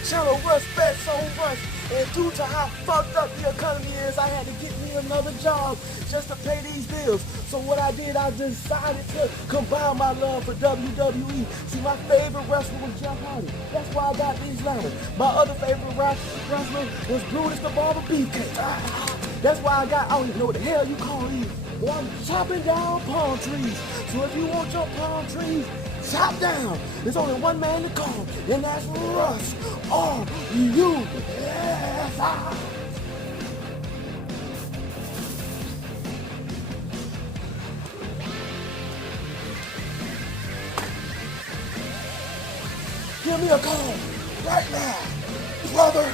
the channel Rush Bet So Rush. And due to how fucked up the economy is, I had to get me another job just to pay these bills. So what I did, I decided to combine my love for WWE. See, my favorite wrestler was Jeff Hardy. That's why I got these ladders. My other favorite wrestler was Brutus the Barber Beefcake. That's why I don't even know what the hell you call these. Boy, I'm chopping down palm trees. So if you want your palm trees chop down, there's only one man to call, and that's Rush. R-U-S-I. Give me a call right now, brother.